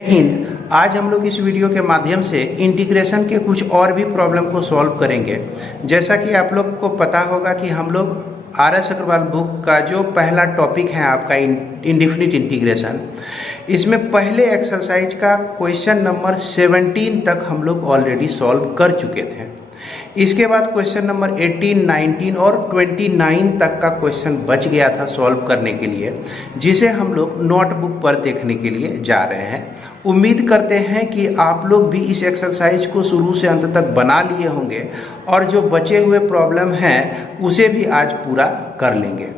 हिंद। आज हम लोग इस वीडियो के माध्यम से इंटीग्रेशन के कुछ और भी प्रॉब्लम को सॉल्व करेंगे। जैसा कि आप लोग को पता होगा कि हम लोग RS अग्रवाल बुक का जो पहला टॉपिक है आपका इंडेफिनिट इंटीग्रेशन, इसमें पहले एक्सरसाइज का क्वेश्चन नंबर 17 तक हम लोग ऑलरेडी सॉल्व कर चुके थे। इसके बाद क्वेश्चन नंबर 18, 19 और 29 तक का क्वेश्चन बच गया था सॉल्व करने के लिए, जिसे हम लोग नोटबुक पर देखने के लिए जा रहे हैं। उम्मीद करते हैं कि आप लोग भी इस एक्सरसाइज को शुरू से अंत तक बना लिए होंगे और जो बचे हुए प्रॉब्लम हैं उसे भी आज पूरा कर लेंगे।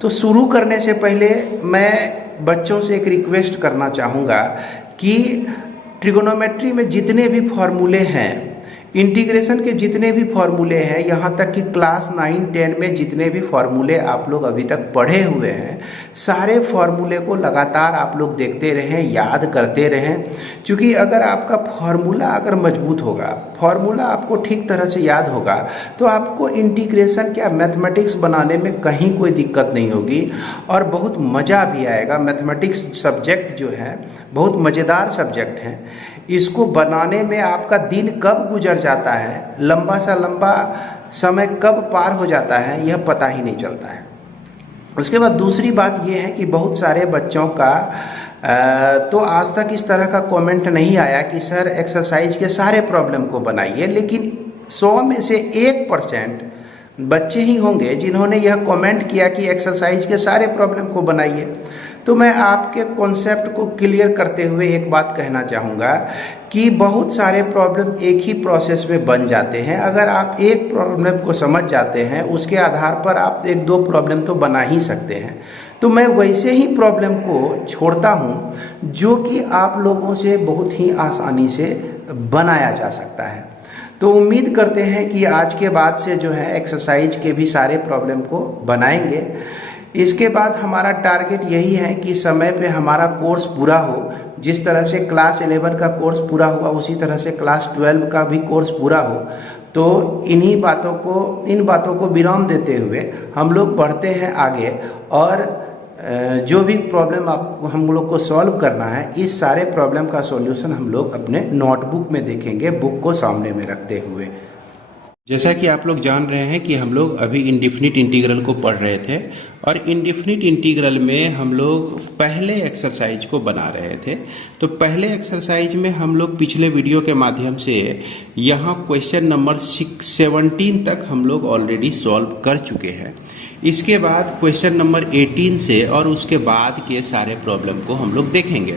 तो शुरू करने से पहले मैं बच्चों से एक रिक्वेस्ट करना चाहूँगा कि ट्रिगोनोमेट्री में जितने भी फॉर्मूले हैं, इंटीग्रेशन के जितने भी फॉर्मूले हैं, यहाँ तक कि क्लास 9, 10 में जितने भी फॉर्मूले आप लोग अभी तक पढ़े हुए हैं, सारे फॉर्मूले को लगातार आप लोग देखते रहें, याद करते रहें। क्योंकि अगर आपका फॉर्मूला अगर मजबूत होगा, फॉर्मूला आपको ठीक तरह से याद होगा, तो आपको इंटीग्रेशन क्या मैथमेटिक्स बनाने में कहीं कोई दिक्कत नहीं होगी और बहुत मज़ा भी आएगा। मैथमेटिक्स सब्जेक्ट जो है बहुत मज़ेदार सब्जेक्ट है। इसको बनाने में आपका दिन कब गुजर जाता है, लंबा सा लंबा समय कब पार हो जाता है, यह पता ही नहीं चलता है। उसके बाद दूसरी बात यह है कि बहुत सारे बच्चों का तो आज तक इस तरह का कमेंट नहीं आया कि सर एक्सरसाइज के सारे प्रॉब्लम को बनाइए, लेकिन 100 में से 1% बच्चे ही होंगे जिन्होंने यह कमेंट किया कि एक्सरसाइज के सारे प्रॉब्लम को बनाइए। तो मैं आपके कॉन्सेप्ट को क्लियर करते हुए एक बात कहना चाहूँगा कि बहुत सारे प्रॉब्लम एक ही प्रोसेस में बन जाते हैं। अगर आप एक प्रॉब्लम को समझ जाते हैं, उसके आधार पर आप 1-2 प्रॉब्लम तो बना ही सकते हैं। तो मैं वैसे ही प्रॉब्लम को छोड़ता हूँ जो कि आप लोगों से बहुत ही आसानी से बनाया जा सकता है। तो उम्मीद करते हैं कि आज के बाद से जो है एक्सरसाइज के भी सारे प्रॉब्लम को बनाएंगे। इसके बाद हमारा टारगेट यही है कि समय पे हमारा कोर्स पूरा हो। जिस तरह से क्लास 11 का कोर्स पूरा हुआ, उसी तरह से क्लास 12 का भी कोर्स पूरा हो। तो इन बातों को विराम देते हुए हम लोग बढ़ते हैं आगे और जो भी प्रॉब्लम हम लोग को सॉल्व करना है, इस सारे प्रॉब्लम का सॉल्यूशन हम लोग अपने नोटबुक में देखेंगे, बुक को सामने में रखते हुए। जैसा कि आप लोग जान रहे हैं कि हम लोग अभी इंडेफिनिट इंटीग्रल को पढ़ रहे थे और इंडेफिनिट इंटीग्रल में हम लोग पहले एक्सरसाइज को बना रहे थे। तो पहले एक्सरसाइज में हम लोग पिछले वीडियो के माध्यम से यहाँ क्वेश्चन नंबर 17 तक हम लोग ऑलरेडी सॉल्व कर चुके हैं। इसके बाद क्वेश्चन नंबर 18 से और उसके बाद के सारे प्रॉब्लम को हम लोग देखेंगे।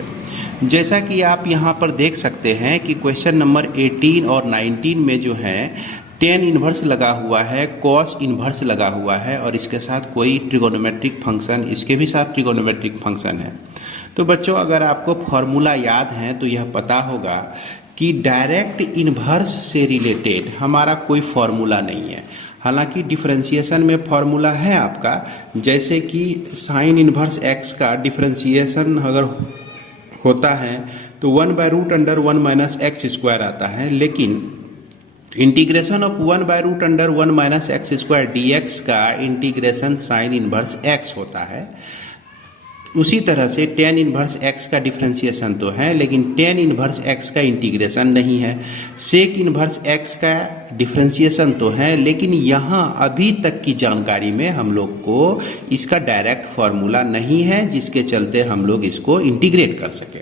जैसा कि आप यहाँ पर देख सकते हैं कि क्वेश्चन नंबर 18 और 19 में जो है tan इन्वर्स लगा हुआ है, cos इन्वर्स लगा हुआ है और इसके साथ कोई ट्रिगोनोमेट्रिक फंक्शन, इसके भी साथ ट्रिगोनोमेट्रिक फंक्शन है। तो बच्चों, अगर आपको फॉर्मूला याद है तो यह पता होगा कि डायरेक्ट इन्वर्स से रिलेटेड हमारा कोई फॉर्मूला नहीं है। हालांकि डिफरेंशिएशन में फॉर्मूला है आपका, जैसे कि साइन इन्वर्स x का डिफरेंशिएशन अगर होता है तो 1/√(1 - x² आता है, लेकिन इंटीग्रेशन ऑफ 1/√(1 - x² dx का इंटीग्रेशन साइन इन्वर्स x होता है। उसी तरह से tan इन्वर्स x का डिफरेंशिएशन तो है, लेकिन tan इन्वर्स x का इंटीग्रेशन नहीं है। सेक इन्वर्स x का डिफरेंशिएशन तो है, लेकिन यहाँ अभी तक की जानकारी में हम लोग को इसका डायरेक्ट फॉर्मूला नहीं है, जिसके चलते हम लोग इसको इंटीग्रेट कर सके।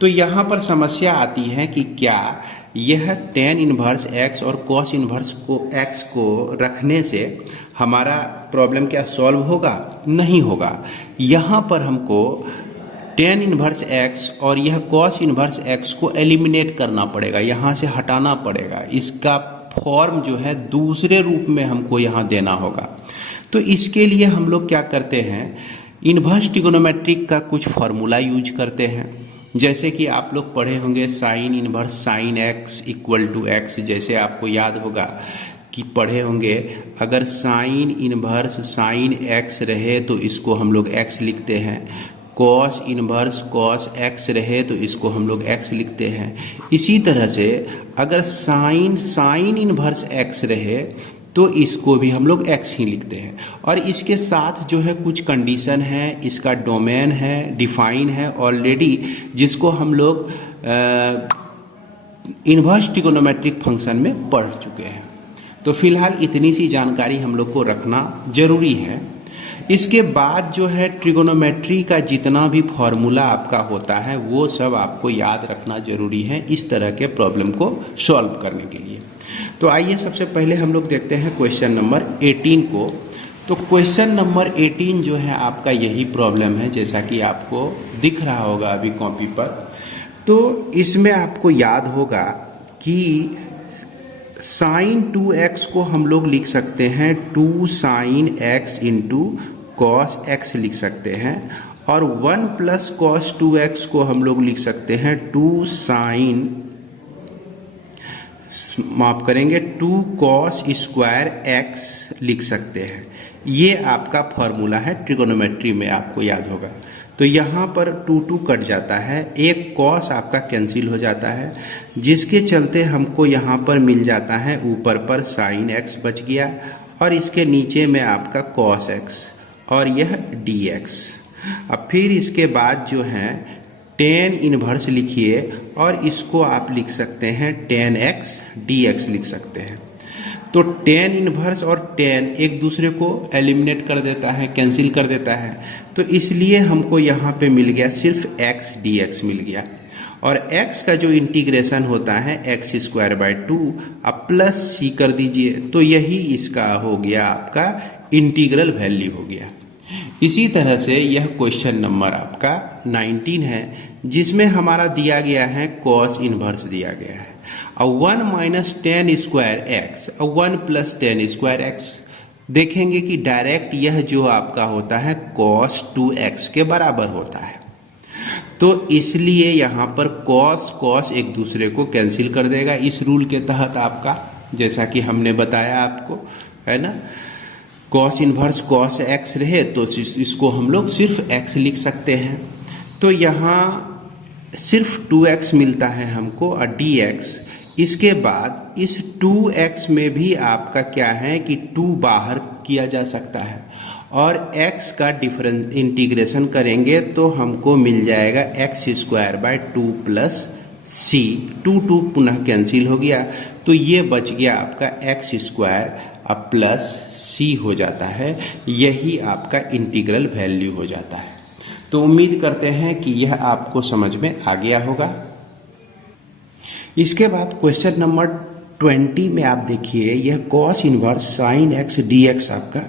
तो यहाँ पर समस्या आती है कि क्या यह tan इन्वर्स x और cos इन्वर्स x को रखने से हमारा प्रॉब्लम क्या सॉल्व होगा? नहीं होगा। यहाँ पर हमको tan इन्वर्स x और यह cos इन्वर्स x को एलिमिनेट करना पड़ेगा, यहाँ से हटाना पड़ेगा। इसका फॉर्म जो है दूसरे रूप में हमको यहाँ देना होगा। तो इसके लिए हम लोग क्या करते हैं, इन्वर्स ट्रिगोनोमेट्रिक का कुछ फॉर्मूला यूज करते हैं। जैसे कि आप लोग पढ़े होंगे sine inverse sine x = x। जैसे आपको याद होगा कि पढ़े होंगे, अगर साइन इन्वर्स साइन x रहे तो इसको हम लोग x लिखते हैं, कॉस इन्वर्स कॉस x रहे तो इसको हम लोग x लिखते हैं। इसी तरह से अगर साइन साइन इन्वर्स x रहे तो इसको भी हम लोग x ही लिखते हैं। और इसके साथ जो है कुछ कंडीशन है, इसका डोमेन है, डिफाइन है ऑलरेडी, जिसको हम लोग इन्वर्स ट्रिगोनोमेट्रिक फंक्शन में पढ़ चुके हैं। तो फिलहाल इतनी सी जानकारी हम लोग को रखना जरूरी है। इसके बाद जो है ट्रिगोनोमेट्री का जितना भी फॉर्मूला आपका होता है वो सब आपको याद रखना जरूरी है इस तरह के प्रॉब्लम को सॉल्व करने के लिए। तो आइए सबसे पहले हम लोग देखते हैं क्वेश्चन नंबर 18 को। तो क्वेश्चन नंबर 18 जो है आपका यही प्रॉब्लम है, जैसा कि आपको दिख रहा होगा अभी कॉपी पर। तो इसमें आपको याद होगा कि साइन 2x को हम लोग लिख सकते हैं 2 sine x into cos x लिख सकते हैं, और 1 प्लस कॉस 2x को हम लोग लिख सकते हैं 2 साइन, माफ करेंगे 2 कॉस स्क्वायर x लिख सकते हैं। ये आपका फॉर्मूला है ट्रिगोनोमेट्री में, आपको याद होगा। तो यहाँ पर 2 कट जाता है, एक कॉस आपका कैंसिल हो जाता है, जिसके चलते हमको यहाँ पर मिल जाता है ऊपर पर साइन x बच गया, और इसके नीचे में आपका कॉस x और यह dx। अब फिर इसके बाद जो है टेन इनवर्स लिखिए, और इसको आप लिख सकते हैं टेन x dx लिख सकते हैं। तो टेन इनवर्स और टेन एक दूसरे को एलिमिनेट कर देता है, कैंसिल कर देता है, तो इसलिए हमको यहाँ पे मिल गया सिर्फ x dx मिल गया। और x का जो इंटीग्रेशन होता है x स्क्वायर बाय 2, अब प्लस c कर दीजिए, तो यही इसका हो गया आपका इंटीग्रल वैल्यू हो गया। इसी तरह से यह क्वेश्चन नंबर आपका 19 है, जिसमें हमारा दिया गया है कॉस इनवर्स दिया गया है, और 1 माइनस टेन स्क्वायर एक्स और 1 प्लस टेन स्क्वायर एक्स। देखेंगे कि डायरेक्ट यह जो आपका होता है कॉस 2x के बराबर होता है, तो इसलिए यहाँ पर कॉस कॉस एक दूसरे को कैंसिल कर देगा इस रूल के तहत आपका, जैसा कि हमने बताया आपको, है ना। कॉस इनवर्स कॉस x रहे तो इसको हम लोग सिर्फ x लिख सकते हैं। तो यहाँ सिर्फ 2x मिलता है हमको और dx। इसके बाद इस 2x में भी आपका क्या है कि 2 बाहर किया जा सकता है, और x का डिफरेंस इंटीग्रेशन करेंगे तो हमको मिल जाएगा x square by 2 plus c। 2 पुनः कैंसिल हो गया, तो ये बच गया आपका x स्क्वायर अब प्लस c हो जाता है। यही आपका इंटीग्रल वैल्यू हो जाता है। तो उम्मीद करते हैं कि यह आपको समझ में आ गया होगा। इसके बाद क्वेश्चन नंबर 20 में आप देखिए, यह cos inverse sine x dx आपका।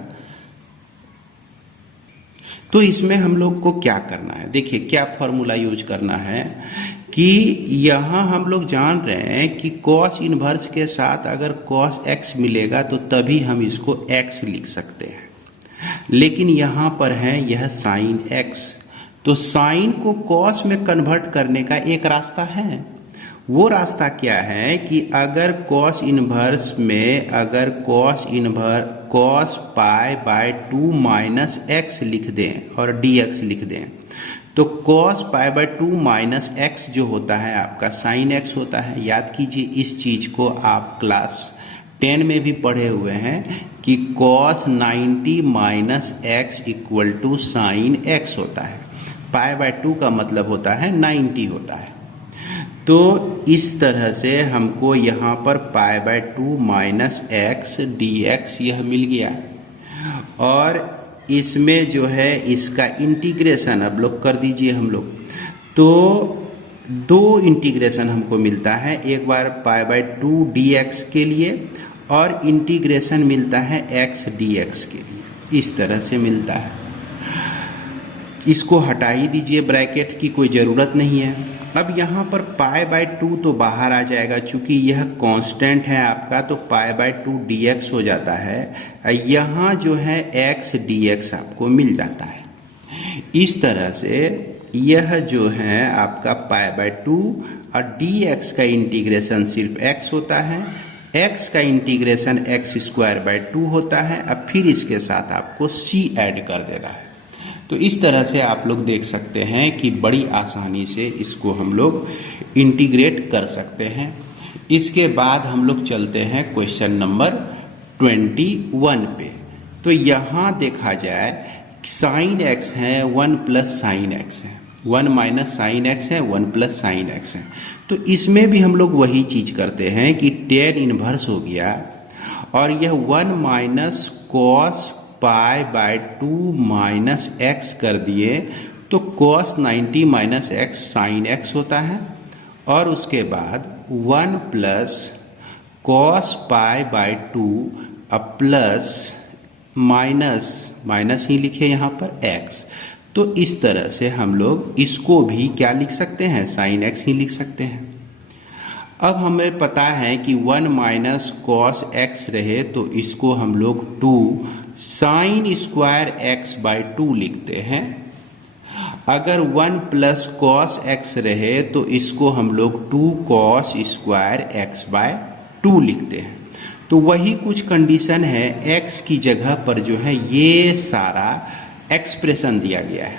तो इसमें हम लोग को क्या करना है, देखिए क्या फॉर्मूला यूज करना है कि यहाँ हम लोग जान रहे हैं कि कॉस इनवर्स के साथ अगर कॉस x मिलेगा तो तभी हम इसको x लिख सकते हैं, लेकिन यहाँ पर है यह साइन x। तो साइन को कॉस में कन्वर्ट करने का एक रास्ता है। वो रास्ता क्या है कि अगर कॉस इनवर्स में अगर cos pi by 2 minus x लिख दें और dx लिख दें, तो cos pi by 2 minus x जो होता है आपका साइन x होता है। याद कीजिए, इस चीज को आप क्लास 10 में भी पढ़े हुए हैं कि cos 90 minus x equal to sine x होता है। पाई बाय 2 का मतलब होता है 90 होता है। तो इस तरह से हमको यहाँ पर पाई बाय 2 माइनस x dx यह मिल गया, और इसमें जो है इसका इंटीग्रेशन अब लोग कर दीजिए हम लोग। तो 2 इंटीग्रेशन हमको मिलता है, एक बार पाई बाय 2 dx के लिए और इंटीग्रेशन मिलता है x dx के लिए। इस तरह से मिलता है। इसको हटा ही दीजिए, ब्रैकेट की कोई ज़रूरत नहीं है। अब यहाँ पर पाई बाय 2 तो बाहर आ जाएगा, चूंकि यह कांस्टेंट है आपका, तो पाई बाय 2 dx हो जाता है। यहाँ जो है x dx आपको मिल जाता है। इस तरह से यह जो है आपका पाई बाय 2 और dx का इंटीग्रेशन सिर्फ x होता है, x का इंटीग्रेशन x स्क्वायर बाय 2 होता है। अब फिर इसके साथ आपको c ऐड कर देना है। तो इस तरह से आप लोग देख सकते हैं कि बड़ी आसानी से इसको हम लोग इंटीग्रेट कर सकते हैं। इसके बाद हम लोग चलते हैं क्वेश्चन नंबर 21 पे। तो यहाँ देखा जाए साइन एक्स है 1 प्लस साइन एक्स है, 1 माइनस साइन एक्स है 1 प्लस साइन एक्स है। तो इसमें भी हम लोग वही चीज़ करते हैं कि टेन इनवर्स हो गया और यह 1 minus cos pi by 2 minus x कर दिए तो cos 90 minus x sign x होता है। और उसके बाद 1 प्लस कॉस पाई बाय 2 अब प्लस माइनस ही लिखे यहाँ पर एक्स। तो इस तरह से हम लोग इसको भी क्या लिख सकते हैं, साइन एक्स ही लिख सकते हैं। अब हमें पता है कि 1 माइनस कॉस एक्स रहे तो इसको हम लोग 2 साइन स्क्वायर एक्स बाय 2 लिखते हैं। अगर 1 प्लस कॉस एक्स रहे तो इसको हम लोग 2 कॉस स्क्वायर एक्स बाय 2 लिखते हैं। तो वही कुछ कंडीशन है, एक्स की जगह पर जो है ये सारा एक्सप्रेशन दिया गया है।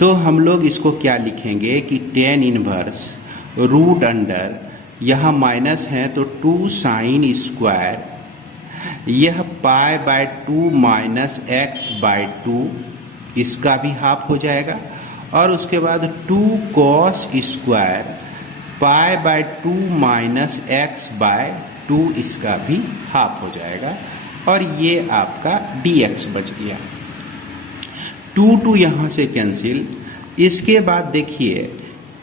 तो हम लोग इसको क्या लिखेंगे कि टेन इनवर्स रूट अंडर, यहाँ माइनस है तो 2 साइन स्क्वायर, यह pi by 2 minus x by 2, इसका भी हाफ हो जाएगा। और उसके बाद 2 cos square pi by 2 minus x by 2, इसका भी हाफ हो जाएगा। और ये आपका dx बच गया। 2 यहाँ से कैंसिल। इसके बाद देखिए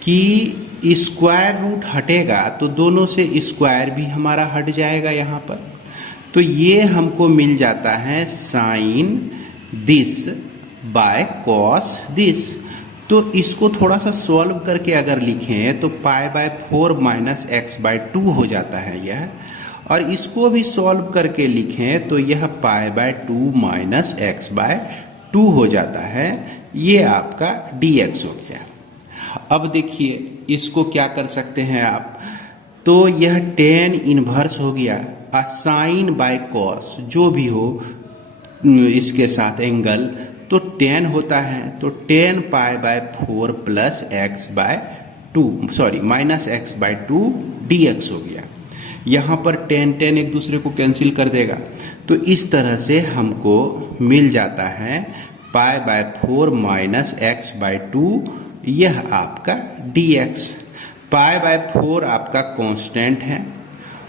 कि स्क्वायर रूट हटेगा तो दोनों से स्क्वायर भी हमारा हट जाएगा यहाँ पर। तो ये हमको मिल जाता है sine this by cos this. तो इसको थोड़ा सा सॉल्व करके अगर लिखें तो pi by 4 minus x by 2 हो जाता है यह। और इसको भी सॉल्व करके लिखें तो यह pi by 2 minus x by 2 हो जाता है। ये आपका dx हो गया। अब देखिए इसको क्या कर सकते हैं आप, तो यह टेन इनवर्स हो गया। साइन बाय कॉस जो भी हो इसके साथ एंगल तो टेन होता है। तो tan pi by 4 plus x by 2 minus x by 2 dx हो गया। यहाँ पर टेन एक दूसरे को कैंसिल कर देगा। तो इस तरह से हमको मिल जाता है pi by 4 minus x by 2, यह आपका dx। पाई बाय 4 आपका कांस्टेंट है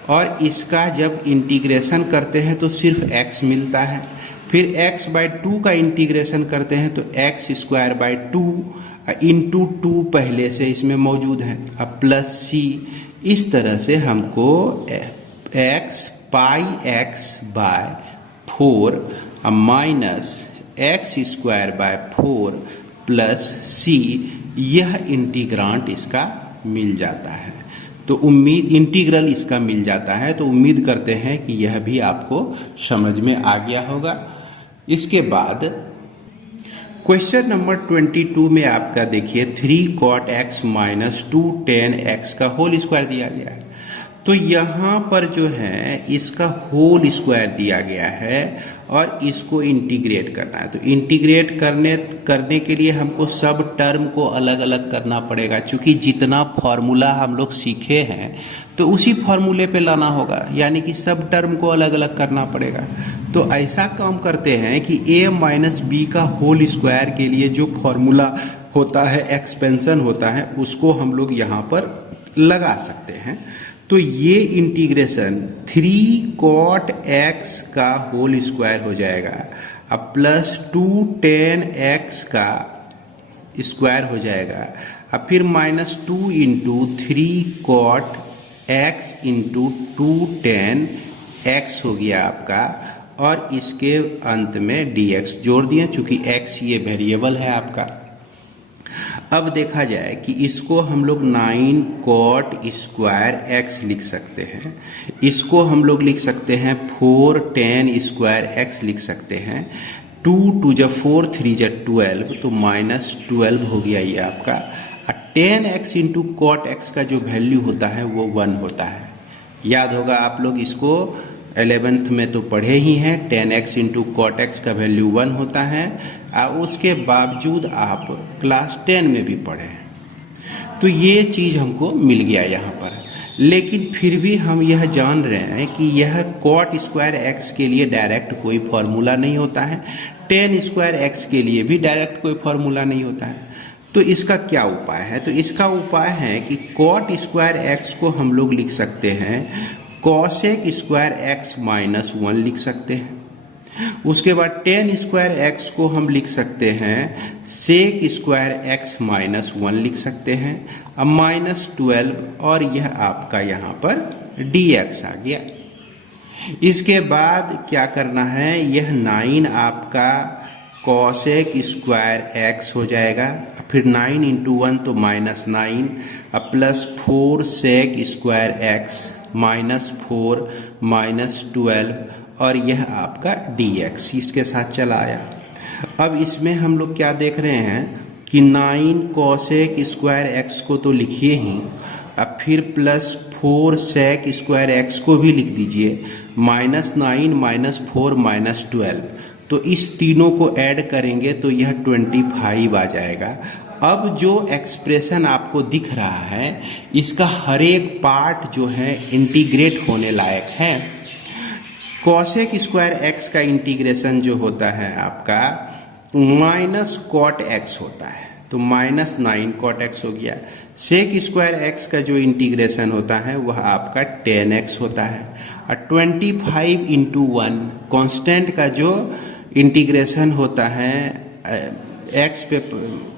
और इसका जब इंटीग्रेशन करते हैं तो सिर्फ x मिलता है। फिर x बाय 2 का इंटीग्रेशन करते हैं तो एक्स स्क्वायर बाय 2 इंटू 2 पहले से इसमें मौजूद है, अब प्लस c। इस तरह से हमको x pi x by 4 minus x square by 4 plus c, यह इंटीग्रांट इसका मिल जाता है। तो इंटीग्रल इसका मिल जाता है। तो उम्मीद करते हैं कि यह भी आपको समझ में आ गया होगा। इसके बाद क्वेश्चन नंबर 22 में आपका देखिए 3 cot x minus 2 tan x का होल स्क्वायर दिया गया है। तो यहाँ पर जो है इसका होल स्क्वायर दिया गया है और इसको इंटीग्रेट करना है। तो इंटीग्रेट करने के लिए हमको सब टर्म को अलग अलग करना पड़ेगा। क्योंकि जितना फॉर्मूला हम लोग सीखे हैं तो उसी फॉर्मूले पे लाना होगा, यानी कि सब टर्म को अलग अलग करना पड़ेगा। तो ऐसा काम करते हैं कि a माइनस बी का होल स्क्वायर के लिए जो फॉर्मूला होता है, एक्सपेंशन होता है, उसको हम लोग यहाँ पर लगा सकते हैं। तो ये इंटीग्रेशन 3 cot x का होल स्क्वायर हो जाएगा, अब प्लस 2 tan x का स्क्वायर हो जाएगा, अब फिर minus 2 into 3 cot x into 2 tan x हो गया आपका। और इसके अंत में dx जोड़ दिए, चूंकि x ये वेरिएबल है आपका। अब देखा जाए कि इसको हम लोग 9 cot स्क्वायर x लिख सकते हैं, इसको हम लोग लिख सकते हैं 4 tan स्क्वायर x लिख सकते हैं। 2 2 जा 4 3 जा 12, तो माइनस 12 हो गया ये आपका। tan x into cot x का जो वैल्यू होता है वो 1 होता है। याद होगा आप लोग इसको 11th में तो पढ़े ही हैं, tan x into cot x का वैल्यू 1 होता है। और उसके बावजूद आप क्लास 10 में भी पढ़े। तो ये चीज़ हमको मिल गया यहाँ पर। लेकिन फिर भी हम यह जान रहे हैं कि यह कॉट स्क्वायर एक्स के लिए डायरेक्ट कोई फॉर्मूला नहीं होता है, टेन स्क्वायर एक्स के लिए भी डायरेक्ट कोई फॉर्मूला नहीं होता है। तो इसका क्या उपाय है? तो इसका उपाय है कि कॉट स्क्वायर एक्स को हम लोग लिख सकते हैं कॉसेक स्क्वायर एक्स माइनस 1 लिख सकते हैं। उसके बाद टेन स्क्वायर एक्स को हम लिख सकते हैं सेक स्क्वायर एक्स माइनस 1 लिख सकते हैं। अब माइनस 12 और यह आपका यहाँ पर dx आ गया। इसके बाद क्या करना है, यह 9 आपका कॉसेक स्क्वायर एक्स हो जाएगा, फिर 9 इंटू 1 तो -9, अब plus 4 sec square x minus 4 minus 12 और यह आपका dx इसके साथ चला आया। अब इसमें हम लोग क्या देख रहे हैं कि 9 कॉसेक स्क्वायर एक्स को तो लिखिए ही, अब फिर प्लस 4 सेक स्क्वायर एक्स को भी लिख दीजिए, -9 -4 -12, तो इस तीनों को ऐड करेंगे तो यह 25 आ जाएगा। अब जो एक्सप्रेशन आपको दिख रहा है इसका हर एक पार्ट जो है इंटीग्रेट होने लायक है। कॉसेक स्क्वायर एक्स का इंटीग्रेशन जो होता है आपका माइनस कॉट एक्स होता है, तो -9 कॉट एक्स हो गया। सेक स्क्वायर एक्स का जो इंटीग्रेशन होता है वह आपका 10x होता है। और 25 इंटू 1 कॉन्स्टेंट का जो इंटीग्रेशन होता है, एक्स पे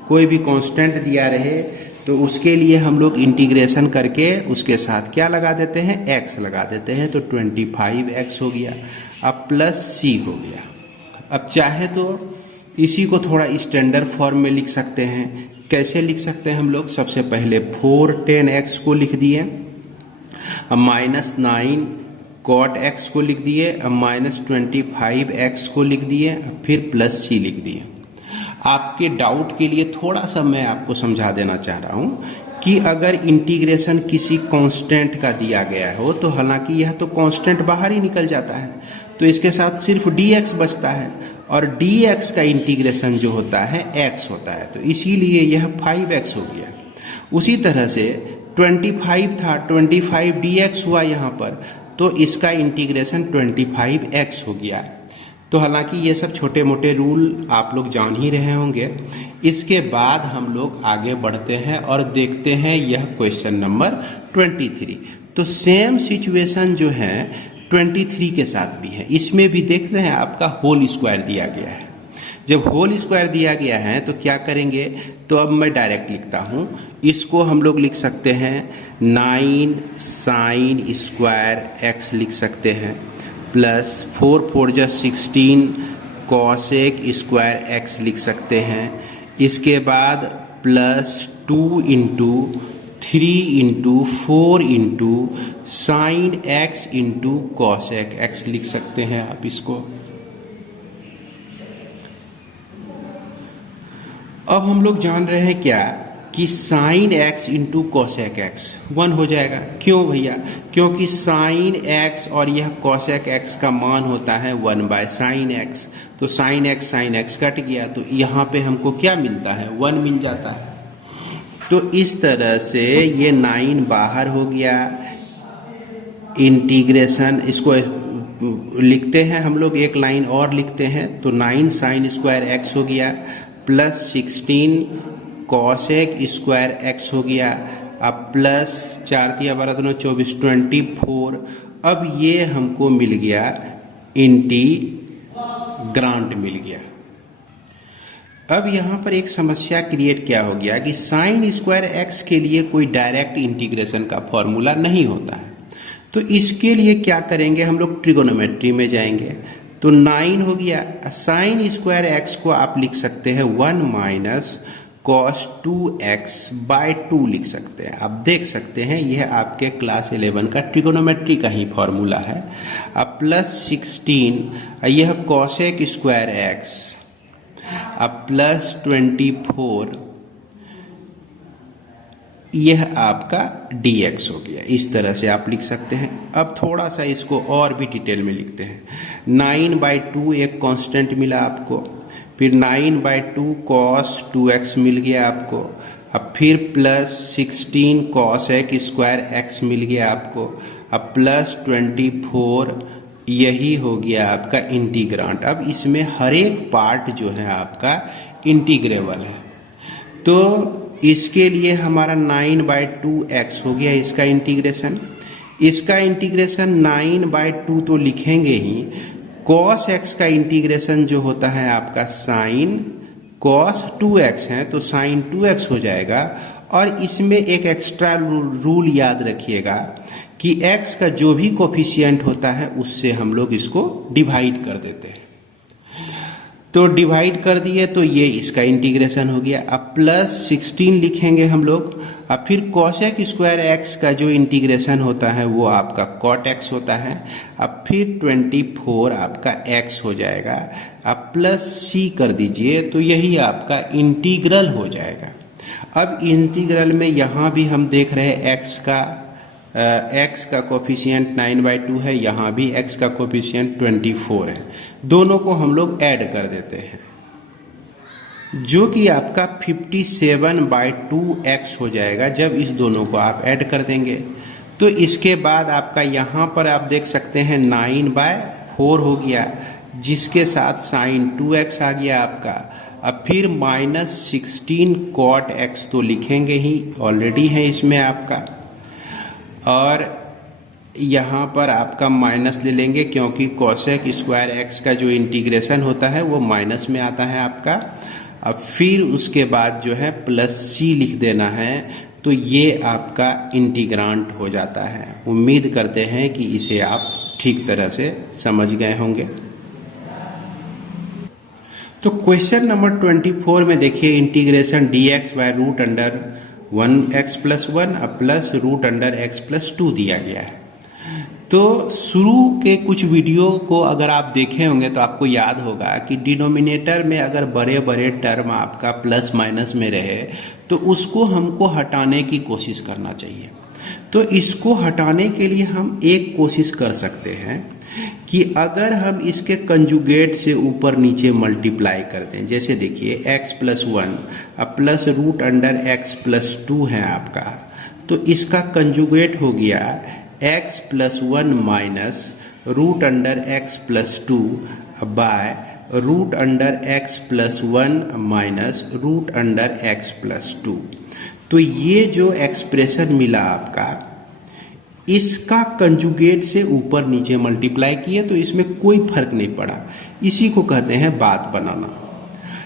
कोई भी कांस्टेंट दिया रहे तो उसके लिए हम लोग इंटीग्रेशन करके उसके साथ क्या लगा देते हैं, x लगा देते हैं, तो 25x हो गया। अब प्लस c हो गया। अब चाहे तो इसी को थोड़ा स्टैंडर्ड फॉर्म में लिख सकते हैं। कैसे लिख सकते हैं हम लोग? सबसे पहले 4 10x को लिख दिए, अब -9 कॉट x को लिख दिए, अब -25x को लिख दिए, फिर प्लस c लिख दिए। आपके डाउट के लिए थोड़ा सा मैं आपको समझा देना चाह रहा हूँ कि अगर इंटीग्रेशन किसी कांस्टेंट का दिया गया हो तो हालांकि यह तो कांस्टेंट बाहर ही निकल जाता है, तो इसके साथ सिर्फ dx बचता है और dx का इंटीग्रेशन जो होता है x होता है, तो इसीलिए यह 5x हो गया। उसी तरह से 25 था, 25 dx हुआ यहाँ पर, तो इसका इंटीग्रेशन 25x हो गया। तो हालांकि ये सब छोटे मोटे रूल आप लोग जान ही रहे होंगे। इसके बाद हम लोग आगे बढ़ते हैं और देखते हैं यह क्वेश्चन नंबर 23। तो सेम सिचुएशन जो है 23 के साथ भी है। इसमें भी देखते हैं आपका होल स्क्वायर दिया गया है। जब होल स्क्वायर दिया गया है तो क्या करेंगे, तो अब मैं डायरेक्ट लिखता हूँ। इसको हम लोग लिख सकते हैं 9 साइन स्क्वायर एक्स लिख सकते हैं, प्लस 4 4 जा 16 कॉसेक स्क्वायर एक्स लिख सकते हैं। इसके बाद plus 2 into 3 into 4 into sine x into cosec x लिख सकते हैं आप इसको। अब हम लोग जान रहे हैं क्या कि sine x into cosec x 1 हो जाएगा। क्यों भैया? क्योंकि साइन एक्स और यह कॉसेक एक्स का मान होता है 1/साइन एक्स, तो साइन एक्स कट गया, तो यहाँ पे हमको क्या मिलता है, 1 मिल जाता है। तो इस तरह से ये 9 बाहर हो गया। इंटीग्रेशन इसको लिखते हैं हम लोग, एक लाइन और लिखते हैं, तो 9 साइन स्क्वायर एक्स हो गया, प्लस 16 कॉसेक स्क्वायर एक्स हो गया, अब प्लस 4 × 12 = 24 24। अब ये हमको मिल गया इंटीग्रांड मिल गया। अब यहाँ पर एक समस्या क्रिएट क्या हो गया कि साइन स्क्वायर एक्स के लिए कोई डायरेक्ट इंटीग्रेशन का फॉर्मूला नहीं होता है। तो इसके लिए क्या करेंगे, हम लोग ट्रिगोनोमेट्री में जाएंगे। तो 9 हो गया, साइन स्क्वायर एक्स को आप लिख सकते हैं 1 माइनस cos 2x/2 लिख सकते हैं। आप देख सकते हैं यह आपके क्लास 11 का ट्रिगोनोमेट्री का ही फॉर्मूला है। अब प्लस 16 यह कॉसेक स्क्वायर एक्स, अब प्लस 24 यह आपका dx हो गया। इस तरह से आप लिख सकते हैं। अब थोड़ा सा इसको और भी डिटेल में लिखते हैं। 9/2 एक कांस्टेंट मिला आपको, फिर 9/2 cos 2x मिल गया आपको, अब फिर plus 16 cos x square x मिल गया आपको। अब प्लस 24 यही हो गया आपका इंटीग्रांड। अब इसमें हर एक पार्ट जो है आपका इंटीग्रेबल है, तो इसके लिए हमारा 9/2x हो गया इसका इंटीग्रेशन। इसका इंटीग्रेशन 9/2 तो लिखेंगे ही। कॉस एक्स का इंटीग्रेशन जो होता है आपका साइन कॉस 2x है, तो साइन 2x हो जाएगा। और इसमें एक एक्स्ट्रा रूल याद रखिएगा कि x का जो भी कोफिशिएंट होता है उससे हम लोग इसको डिवाइड कर देते हैं। तो डिवाइड कर दिए तो ये इसका इंटीग्रेशन हो गया। अब प्लस 16 लिखेंगे हम लोग। अब फिर कॉसेक स्क्वायर एक्स का जो इंटीग्रेशन होता है वो आपका कॉट एक्स होता है। अब फिर 24 आपका x हो जाएगा। अब प्लस c कर दीजिए तो यही आपका इंटीग्रल हो जाएगा। अब इंटीग्रल में यहाँ भी हम देख रहे हैं x का कोफिशिएंट 9/2 है, यहाँ भी x का कोफिशिएंट 24 है। दोनों को हम लोग ऐड कर देते हैं, जो कि आपका 57/2x हो जाएगा जब इस दोनों को आप ऐड कर देंगे। तो इसके बाद आपका यहाँ पर आप देख सकते हैं 9/4 हो गया, जिसके साथ साइन 2x आ गया आपका। अब फिर -16 कॉट x तो लिखेंगे ही, ऑलरेडी है इसमें आपका। और यहाँ पर आपका माइनस ले लेंगे क्योंकि कोसेक स्क्वायर एक्स का जो इंटीग्रेशन होता है वो माइनस में आता है आपका। अब फिर उसके बाद जो है प्लस c लिख देना है, तो ये आपका इंटीग्रांट हो जाता है। उम्मीद करते हैं कि इसे आप ठीक तरह से समझ गए होंगे। तो क्वेश्चन नंबर 24 में देखिए integration dx by root under 1x + 1 plus root under x + 2 दिया गया है। तो शुरू के कुछ वीडियो को अगर आप देखे होंगे तो आपको याद होगा कि डिनोमिनेटर में अगर बड़े बड़े टर्म आपका प्लस माइनस में रहे तो उसको हमको हटाने की कोशिश करना चाहिए। तो इसको हटाने के लिए हम एक कोशिश कर सकते हैं कि अगर हम इसके कंजुगेट से ऊपर नीचे मल्टीप्लाई कर दें, जैसे देखिए x + 1 plus root under x + 2 है आपका, तो इसका कंजुगेट हो गया x + 1 minus root under x + 2 by root under x + 1 minus root under x + 2। तो ये जो एक्सप्रेशन मिला आपका, इसका कंजुगेट से ऊपर नीचे मल्टीप्लाई किए तो इसमें कोई फर्क नहीं पड़ा। इसी को कहते हैं बात बनाना।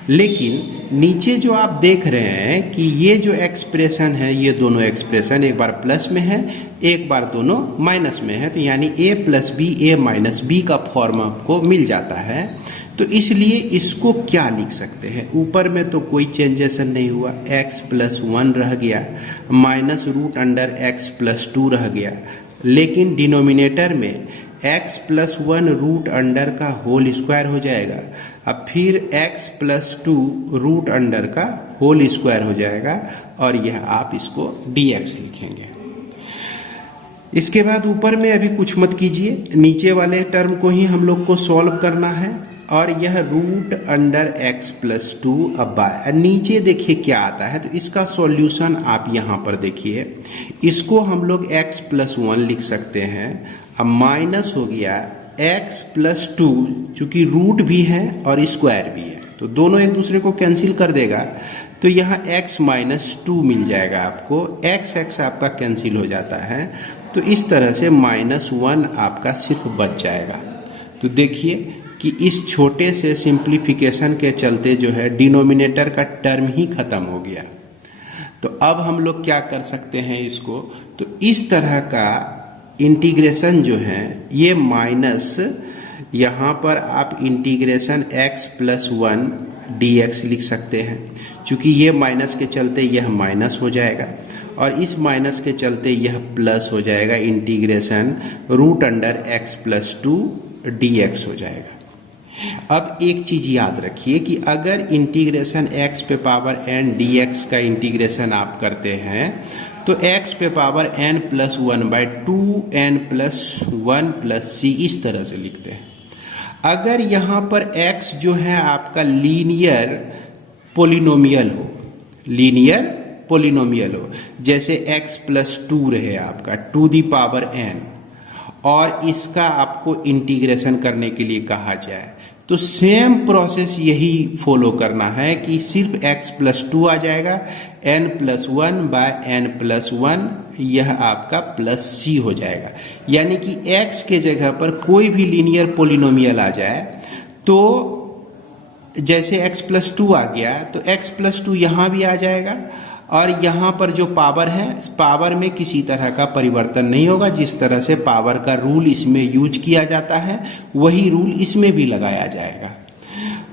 लेकिन नीचे जो आप देख रहे हैं कि ये जो एक्सप्रेशन है, ये दोनों एक्सप्रेशन एक बार प्लस में है, एक बार दोनों माइनस में है, तो यानी a + b a - b का फॉर्म आपको मिल जाता है। तो इसलिए इसको क्या लिख सकते हैं, ऊपर में तो कोई चेंजेशन नहीं हुआ, x + 1 रह गया माइनस रूट अंडर x + 2 रह गया। लेकिन डिनोमिनेटर में x + 1 रूट अंडर का होल स्क्वायर हो जाएगा। अब फिर x + 2 रूट अंडर का होल स्क्वायर हो जाएगा, और यह आप इसको dx लिखेंगे। इसके बाद ऊपर में अभी कुछ मत कीजिए, नीचे वाले टर्म को ही हम लोग को सॉल्व करना है। और यह रूट अंडर x + 2 अब बाय नीचे देखिए क्या आता है, तो इसका सॉल्यूशन आप यहाँ पर देखिए। इसको हम लोग x + 1 लिख सकते हैं। अब माइनस हो गया x + 2, चूंकि रूट भी है और स्क्वायर भी है तो दोनों एक दूसरे को कैंसिल कर देगा, तो यहाँ x - 2 मिल जाएगा आपको। x आपका कैंसिल हो जाता है, तो इस तरह से -1 आपका सिर्फ बच जाएगा। तो देखिए कि इस छोटे से सिंप्लीफिकेशन के चलते जो है डिनोमिनेटर का टर्म ही खत्म हो गया। तो अब हम लोग क्या कर सकते हैं इसको, तो इस तरह का इंटीग्रेशन जो है ये माइनस, यहाँ पर आप इंटीग्रेशन x + 1 dx लिख सकते हैं। चूंकि ये माइनस के चलते यह माइनस हो जाएगा और इस माइनस के चलते यह प्लस हो जाएगा, integration root under x + 2 dx हो जाएगा। अब एक चीज याद रखिए कि अगर इंटीग्रेशन x पे पावर n dx का इंटीग्रेशन आप करते हैं तो x पे पावर n + 1/2 n + 1 + c इस तरह से लिखते हैं। अगर यहाँ पर x जो है आपका लीनियर पोलिनोमियल हो, लीनियर पोलिनोमियल हो, जैसे x प्लस 2 रहे आपका टू दी पावर n, और इसका आपको इंटीग्रेशन करने के लिए कहा जाए तो सेम प्रोसेस यही फॉलो करना है कि सिर्फ x प्लस 2 आ जाएगा, n plus 1 by n plus 1 यह आपका प्लस c हो जाएगा। यानी कि x के जगह पर कोई भी लीनियर पोलिनोमियल आ जाए तो जैसे x प्लस 2 आ गया तो x प्लस 2 यहाँ भी आ जाएगा, और यहाँ पर जो पावर है पावर में किसी तरह का परिवर्तन नहीं होगा। जिस तरह से पावर का रूल इसमें यूज किया जाता है वही रूल इसमें भी लगाया जाएगा,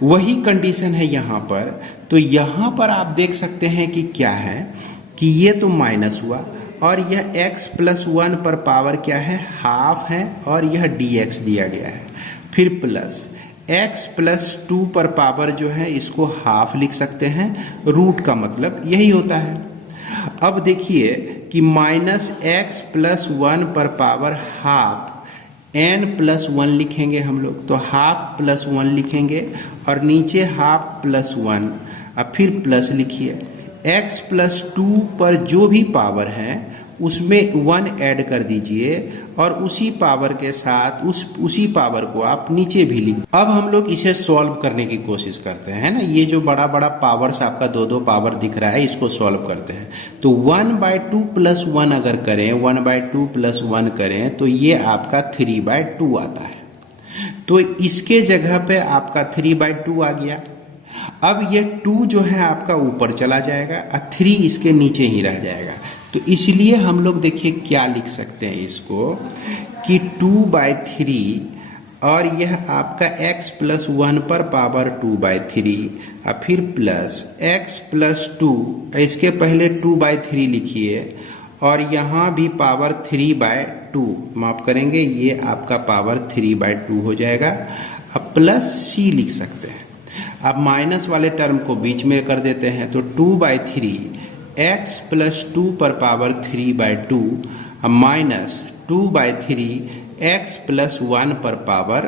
वही कंडीशन है यहाँ पर। तो यहाँ पर आप देख सकते हैं कि क्या है कि ये तो माइनस हुआ और यह x प्लस 1 पर पावर क्या है, हाफ है, और यह dx दिया गया है। फिर प्लस x प्लस 2 पर पावर जो है इसको हाफ लिख सकते हैं, रूट का मतलब यही होता है। अब देखिए कि माइनस x प्लस 1 पर पावर हाफ n प्लस 1 लिखेंगे हम लोग, तो हाफ प्लस 1 लिखेंगे और नीचे हाफ प्लस 1, अब फिर प्लस लिखिए। x प्लस 2 पर जो भी पावर है उसमें 1 ऐड कर दीजिए और उसी पावर के साथ उसी पावर को आप नीचे भी लिख। अब हम लोग इसे सॉल्व करने की कोशिश करते हैं ना, ये जो बड़ा बड़ा पावर्स आपका दो पावर दिख रहा है इसको सॉल्व करते हैं। तो 1/2 प्लस 1 अगर करें, 1/2 प्लस 1 करें तो ये आपका 3/2 आता है। तो इसके जगह पे आपका 3/2 आ गया। अब ये 2 जो है आपका ऊपर चला जाएगा और 3 इसके नीचे ही रह जाएगा। तो इसलिए हम लोग देखिए क्या लिख सकते हैं इसको कि 2/3 और यह आपका x प्लस 1 पर पावर 2/3 और फिर प्लस x प्लस 2, इसके पहले 2/3 लिखिए और यहाँ भी पावर 3/2 माफ करेंगे, ये आपका पावर 3/2 हो जाएगा। अब प्लस c लिख सकते हैं। अब माइनस वाले टर्म को बीच में कर देते हैं तो 2/3 x प्लस 2 पर पावर 3/2 माइनस 2/3 x प्लस 1 पर पावर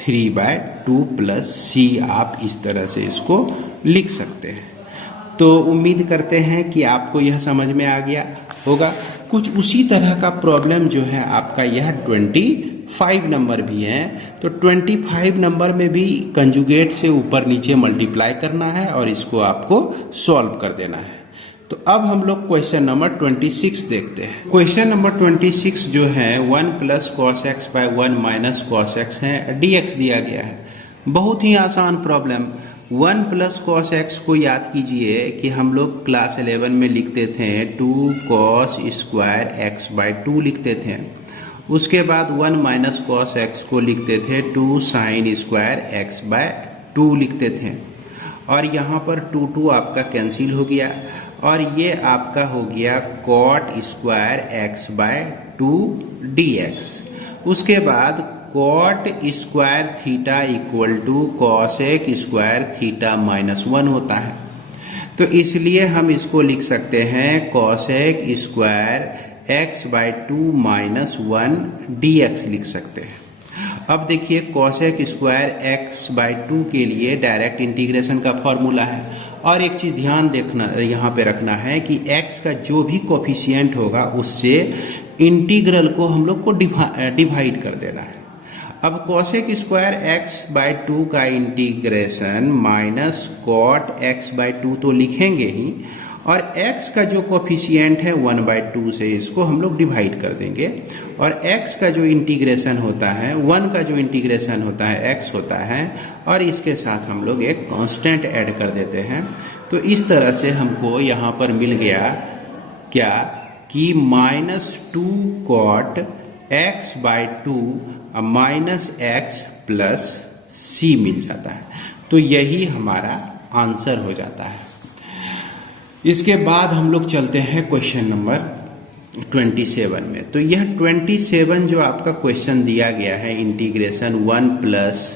3/2 प्लस c, आप इस तरह से इसको लिख सकते हैं। तो उम्मीद करते हैं कि आपको यह समझ में आ गया होगा। कुछ उसी तरह का प्रॉब्लम जो है आपका यह 25 नंबर भी है, तो 25 नंबर में भी कंजुगेट से ऊपर नीचे मल्टीप्लाई करना है और इसको आपको सॉल्व कर देना है। तो अब हम लोग क्वेश्चन नंबर 26 देखते हैं। क्वेश्चन नंबर 26 जो है 1 plus cos x by 1 minus cos x है, dx दिया गया है। बहुत ही आसान प्रॉब्लम। 1 प्लस कॉस एक्स को याद कीजिए कि हम लोग क्लास 11 में लिखते थे 2 कॉस स्क्वायर एक्स बाय 2 लिखते थे। उसके बाद 1 माइनस कॉस एक्स को लिखते थे 2 साइन स्क्वायर एक्स बाय 2 लिखते थे, और यहाँ पर 2 आपका कैंसिल हो गया और ये आपका हो गया cot square x by 2 dx। उसके बाद cot square theta equal to cosec square theta minus 1 होता है। तो इसलिए हम इसको लिख सकते हैं cosec square x by 2 minus 1 dx लिख सकते हैं। अब देखिए कॉसेक स्क्वायर एक्स बाय 2 के लिए डायरेक्ट इंटीग्रेशन का फॉर्मूला है, और एक चीज ध्यान देखना यहाँ पे रखना है कि x का जो भी कोफिशिएंट होगा उससे इंटीग्रल को हम लोग को डिवाइड कर देना है। अब कॉसेक स्क्वायर एक्स बाय 2 का integration minus cot x by 2 तो लिखेंगे ही, और x का जो कोफिशिएंट है 1/2 से इसको हम लोग डिवाइड कर देंगे, और x का जो इंटीग्रेशन होता है 1 का जो इंटीग्रेशन होता है x होता है, और इसके साथ हम लोग एक कांस्टेंट ऐड कर देते हैं। तो इस तरह से हमको यहाँ पर मिल गया क्या कि -2 cot x by 2 minus x plus c मिल जाता है। तो यही हमारा आंसर हो जाता है। इसके बाद हम लोग चलते हैं क्वेश्चन नंबर 27 में। तो यह 27 जो आपका क्वेश्चन दिया गया है integration 1 plus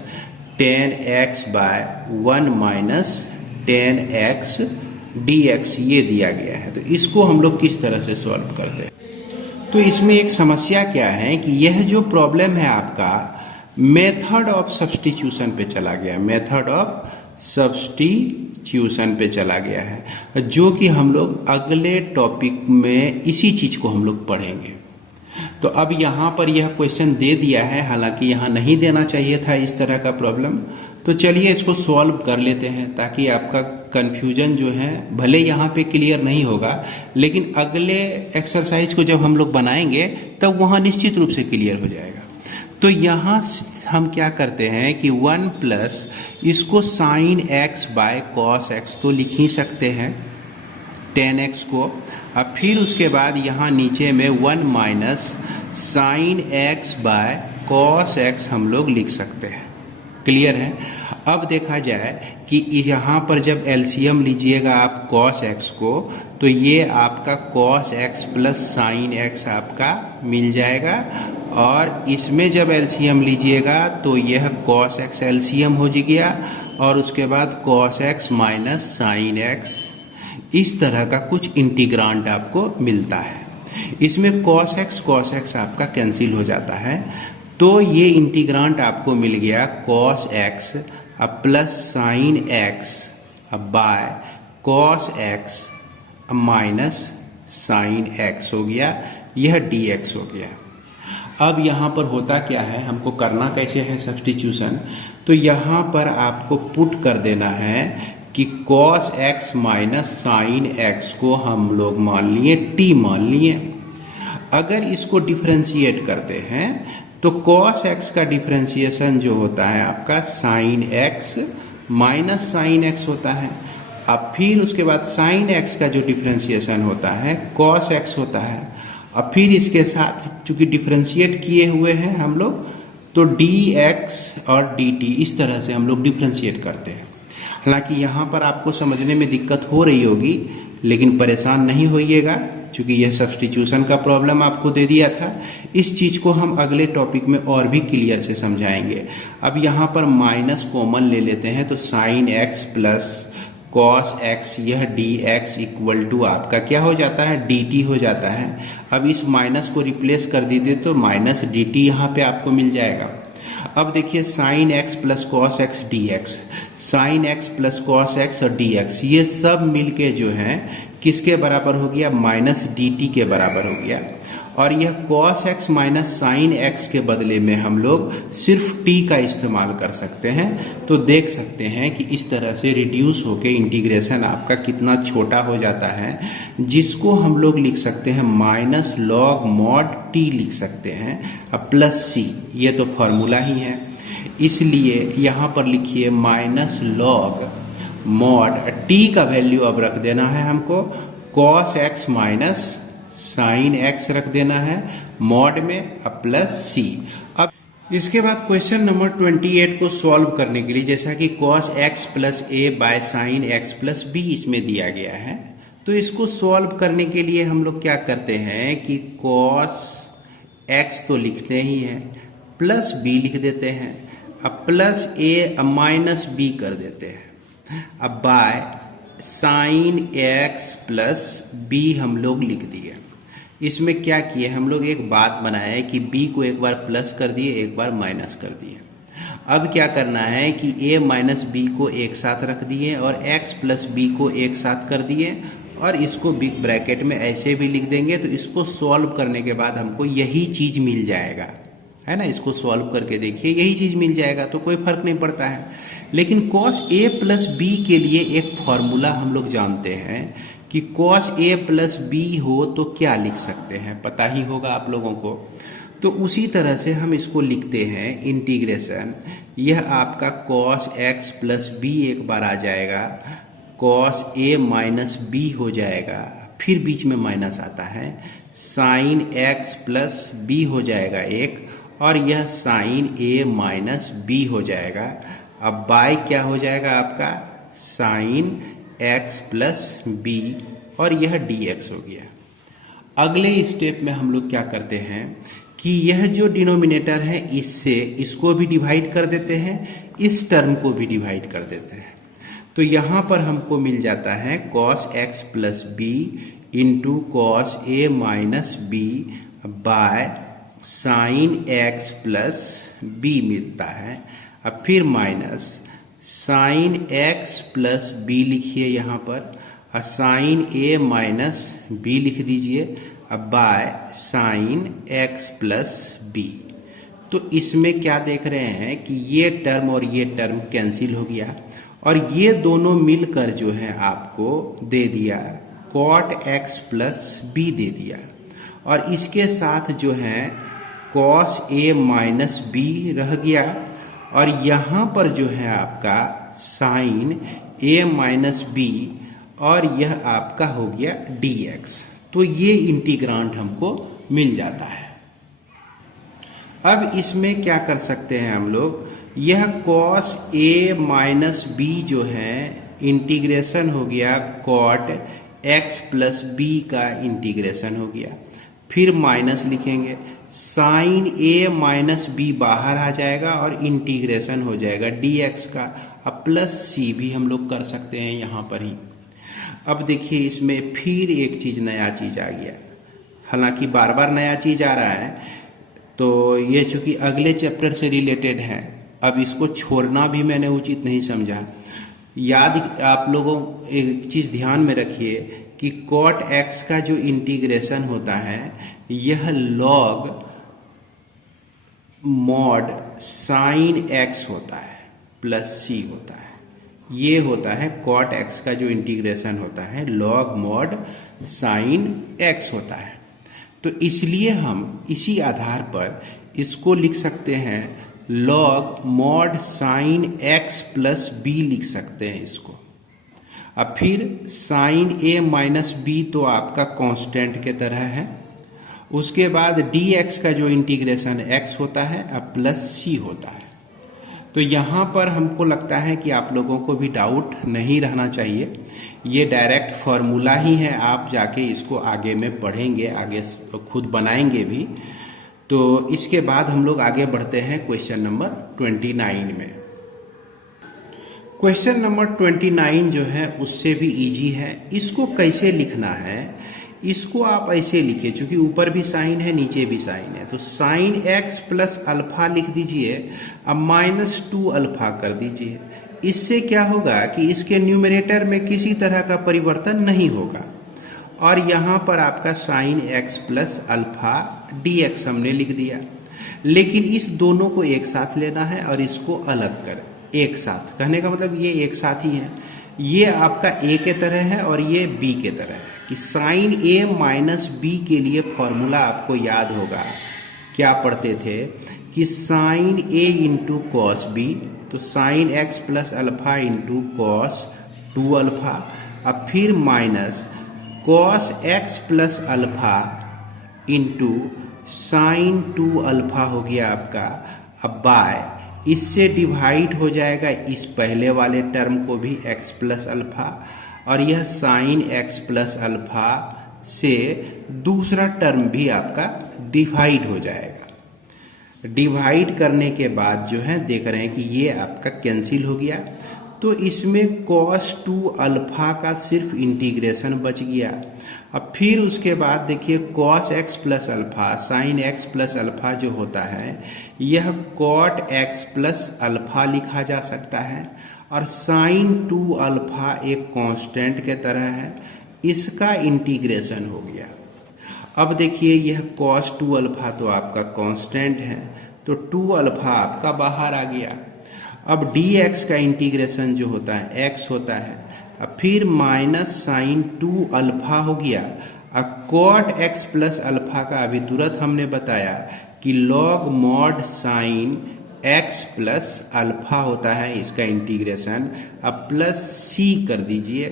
10x by 1 minus 10x dx ये दिया गया है। तो इसको हम लोग किस तरह से सॉल्व करते हैं? तो इसमें एक समस्या क्या है कि यह जो प्रॉब्लम है आपका मेथड ऑफ सब्स्टिट्यूशन पे चला गया, मेथड ऑफ सब्स्टिट्यूशन सब्स्टिट्यूशन पे चला गया है, जो कि हम लोग अगले टॉपिक में इसी चीज को हम लोग पढ़ेंगे। तो अब यहाँ पर यह क्वेश्चन दे दिया है, हालांकि यहाँ नहीं देना चाहिए था इस तरह का प्रॉब्लम। तो चलिए इसको सॉल्व कर लेते हैं, ताकि आपका कन्फ्यूजन जो है भले यहाँ पे क्लियर नहीं होगा, लेकिन अगले एक्सरसाइज को जब हम लोग बनाएंगे तब वहाँ निश्चित रूप से क्लियर हो जाएगा। तो यहाँ हम क्या करते हैं कि 1 प्लस इसको sine x by cos x तो लिख ही सकते हैं 10x को। अब फिर उसके बाद यहाँ नीचे में 1 minus sine x by cos x हम लोग लिख सकते हैं। क्लियर है। अब देखा जाए कि यहाँ पर जब एलसीएम लीजिएगा आप कॉस एक्स को, तो ये आपका cos x plus sine x आपका मिल जाएगा, और इसमें जब एलसीएम लीजिएगा तो यह कॉस एक्स एलसीएम हो गया, और उसके बाद cos x minus sine x, इस तरह का कुछ इंटीग्रांड आपको मिलता है। इसमें कॉस एक्स आपका कैंसिल हो जाता है, तो ये इंटीग्रांड आपको मिल गया कॉस एक्स अब प्लस साइन एक्स अब by cos x minus sine x हो गया, यह dx हो गया। अब यहाँ पर होता क्या है, हमको करना कैसे है सब्स्टिट्यूशन, तो यहाँ पर आपको पुट कर देना है कि cos x minus sine x को हम लोग मान लिए t मान लिए। अगर इसको डिफरेंशिएट करते हैं तो cos x का डिफरेंशिएशन जो होता है आपका sine x minus sine x होता है। अब फिर उसके बाद साइन x का जो डिफरेंशिएशन होता है cos x होता है। अब फिर इसके साथ चूंकि डिफरेंशिएट किए हुए हैं हम लोग, तो dx और dt इस तरह से हम लोग डिफरेंशिएट करते हैं। हालांकि यहाँ पर आपको समझने में दिक्कत हो रही होगी, लेकिन परेशान नहीं होइएगा, क्योंकि यह सब्स्टिट्यूशन का प्रॉब्लम आपको दे दिया था। इस चीज को हम अगले टॉपिक में और भी क्लियर से समझाएंगे। अब यहाँ पर माइनस कॉमन ले लेते हैं, तो sign x plus cos x, यह dx इक्वल टू आपका क्या हो जाता है, dt हो जाता है। अब इस माइनस को रिप्लेस कर दीजिए तो माइनस dt यहाँ पे आपको मिल जाएगा। अब देखिए sign x plus cos x dx, sign x plus cos x और dx, ये सब मिलके जो है किसके बराबर हो गया, माइनस dt के बराबर हो गया। और यह cos x minus sine x के बदले में हम लोग सिर्फ t का इस्तेमाल कर सकते हैं। तो देख सकते हैं कि इस तरह से रिड्यूस होके इंटीग्रेशन आपका कितना छोटा हो जाता है, जिसको हम लोग लिख सकते हैं माइनस लॉग मॉड t लिख सकते हैं अब प्लस c, ये तो फॉर्मूला ही है। इसलिए यहाँ पर लिखिए माइनस लॉग मॉड t का वैल्यू अब रख देना है हमको, cos x minus sine x रख देना है मॉड में अब प्लस सी। अब इसके बाद क्वेश्चन नंबर 28 को सॉल्व करने के लिए, जैसा कि cos x plus A by sine x plus B इसमें दिया गया है, तो इसको सॉल्व करने के लिए हम लोग क्या करते हैं कि cos x तो लिखते ही हैं, प्लस b लिख देते हैं, अब प्लस ए माइनस b कर देते हैं, अब by sine x plus B हम लोग लिख दिए। इसमें क्या किए हम लोग, एक बात बनाया है कि b को एक बार प्लस कर दिए, एक बार माइनस कर दिए। अब क्या करना है कि a माइनस बी को एक साथ रख दिए और x प्लस बी को एक साथ कर दिए, और इसको बिग ब्रैकेट में ऐसे भी लिख देंगे। तो इसको सॉल्व करने के बाद हमको यही चीज मिल जाएगा, है ना। इसको सॉल्व करके देखिए, यही चीज मिल जाएगा, तो कोई फर्क नहीं पड़ता है। लेकिन cos a प्लस बी के लिए एक फॉर्मूला हम लोग जानते हैं कि cos a प्लस बी हो तो क्या लिख सकते हैं, पता ही होगा आप लोगों को। तो उसी तरह से हम इसको लिखते हैं इंटीग्रेशन, यह आपका cos x प्लस बी एक बार आ जाएगा, cos a माइनस बी हो जाएगा, फिर बीच में माइनस आता है, साइन x प्लस बी हो जाएगा एक, और यह साइन a माइनस बी हो जाएगा। अब बाय क्या हो जाएगा आपका, साइन x प्लस बी, और यह dx हो गया। अगले स्टेप में हम लोग क्या करते हैं कि यह जो डिनोमिनेटर है इससे इसको भी डिवाइड कर देते हैं, इस टर्म को भी डिवाइड कर देते हैं। तो यहाँ पर हमको मिल जाता है cos x plus B into cos A minus B by sine x plus B मिलता है। अब फिर minus sine x plus B लिखिए यहाँ पर, और साइन ए माइनस बी लिख दीजिए, अब by sine x plus B. तो इसमें क्या देख रहे हैं कि ये टर्म और ये टर्म कैंसिल हो गया, और ये दोनों मिलकर जो है आपको दे दिया कॉट एक्स प्लस बी दे दिया, और इसके साथ जो है कॉस ए माइनस बी रह गया, और यहाँ पर जो है आपका साइन ए माइनस बी, और यह आपका हो गया डी एक्स। तो ये इंटीग्रांड हमको मिल जाता है। अब इसमें क्या कर सकते हैं हम लोग, यह कॉस ए माइनस बी जो है इंटीग्रेशन हो गया कॉट एक्स प्लस बी का इंटीग्रेशन हो गया, फिर माइनस लिखेंगे, साइन ए माइनस बी बाहर आ जाएगा और इंटीग्रेशन हो जाएगा डी एक्स का, अब प्लस सी भी हम लोग कर सकते हैं यहाँ पर ही। अब देखिए इसमें फिर एक चीज नया चीज आ गया, हालांकि बार बार नया चीज आ रहा है, तो ये चूंकि अगले चैप्टर से रिलेटेड है, अब इसको छोड़ना भी मैंने उचित नहीं समझा। याद आप लोगों एक चीज ध्यान में रखिए कि कॉट एक्स का जो इंटीग्रेशन होता है यह लॉग मॉड साइन एक्स होता है प्लस सी होता है। ये होता है कॉट एक्स का जो इंटीग्रेशन होता है लॉग मॉड साइन एक्स होता है। तो इसलिए हम इसी आधार पर इसको लिख सकते हैं log mod sine x plus B लिख सकते हैं इसको। अब फिर साइन ए माइनस बी तो आपका कांस्टेंट के तरह है, उसके बाद डी एक्स का जो इंटीग्रेशन एक्स होता है अब प्लस सी होता है। तो यहाँ पर हमको लगता है कि आप लोगों को भी डाउट नहीं रहना चाहिए, ये डायरेक्ट फॉर्मूला ही है, आप जाके इसको आगे में पढ़ेंगे, आगे खुद बनाएंगे भी। तो इसके बाद हम लोग आगे बढ़ते हैं क्वेश्चन नंबर 29 में। क्वेश्चन नंबर 29 जो है उससे भी इजी है। इसको कैसे लिखना है, इसको आप ऐसे लिखिए, चूंकि ऊपर भी साइन है नीचे भी साइन है, तो साइन एक्स प्लस अल्फा लिख दीजिए, अब -2 अल्फा कर दीजिए। इससे क्या होगा कि इसके न्यूमरेटर में किसी तरह का परिवर्तन नहीं होगा, और यहाँ पर आपका sign x plus alpha D x हमने लिख दिया। लेकिन इस दोनों को एक साथ लेना है और इसको अलग कर, एक साथ कहने का मतलब ये एक साथ ही है, ये आपका ए के तरह है और ये बी के तरह है। कि साइन ए माइनस बी के लिए फॉर्मूला आपको याद होगा, क्या पढ़ते थे कि साइन ए इंटू कॉस बी, तो sign x plus alpha into cos 2 alpha, अब फिर minus cos x plus alpha into sine 2 alpha हो गया आपका, अब बाय इससे डिवाइड हो जाएगा इस पहले वाले टर्म को भी x प्लस अल्फा, और यह साइन एक्स प्लस अल्फा से दूसरा टर्म भी आपका डिवाइड हो जाएगा। डिवाइड करने के बाद जो है देख रहे हैं कि ये आपका कैंसिल हो गया, तो इसमें cos 2 अल्फा का सिर्फ इंटीग्रेशन बच गया। अब फिर उसके बाद देखिए cos x plus alpha sign x plus alpha जो होता है यह cot x प्लस अल्फा लिखा जा सकता है, और साइन 2 अल्फा एक कांस्टेंट के तरह है, इसका इंटीग्रेशन हो गया। अब देखिए यह cos 2 अल्फा तो आपका कांस्टेंट है, तो 2 अल्फा आपका बाहर आ गया। अब dx का इंटीग्रेशन जो होता है x होता है, अब फिर माइनस साइन 2 अल्फा हो गया। अब cot x प्लस अल्फा का अभी तुरंत हमने बताया कि log mod sign x plus alpha होता है, इसका इंटीग्रेशन अब प्लस c कर दीजिए।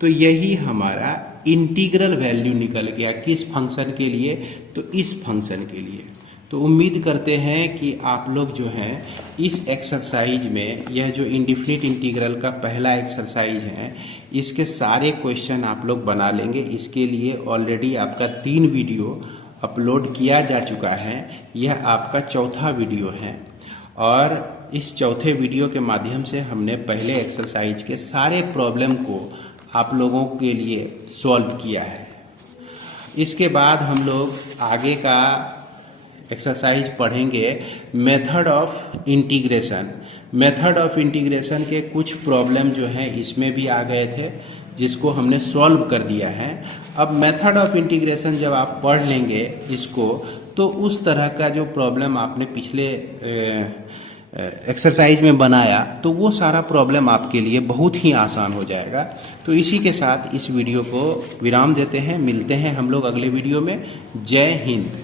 तो यही हमारा इंटीग्रल वैल्यू निकल गया, किस फंक्शन के लिए, तो इस फंक्शन के लिए। तो उम्मीद करते हैं कि आप लोग जो है इस एक्सरसाइज में, यह जो इंडेफिनिट इंटीग्रल का पहला एक्सरसाइज है, इसके सारे क्वेश्चन आप लोग बना लेंगे। इसके लिए ऑलरेडी आपका 3 वीडियो अपलोड किया जा चुका है, यह आपका चौथा वीडियो है, और इस चौथे वीडियो के माध्यम से हमने पहले एक्सरसाइज के सारे प्रॉब्लम को आप लोगों के लिए सॉल्व किया है। इसके बाद हम लोग आगे का एक्सरसाइज पढ़ेंगे method of integration. Method of integration के कुछ प्रॉब्लम जो हैं इसमें भी आ गए थे, जिसको हमने सॉल्व कर दिया है। अब मेथड ऑफ इंटीग्रेशन जब आप पढ़ लेंगे इसको, तो उस तरह का जो प्रॉब्लम आपने पिछले एक्सरसाइज में बनाया, तो वो सारा प्रॉब्लम आपके लिए बहुत ही आसान हो जाएगा। तो इसी के साथ इस वीडियो को विराम देते हैं। मिलते हैं हम लोग अगले वीडियो में। जय हिंद।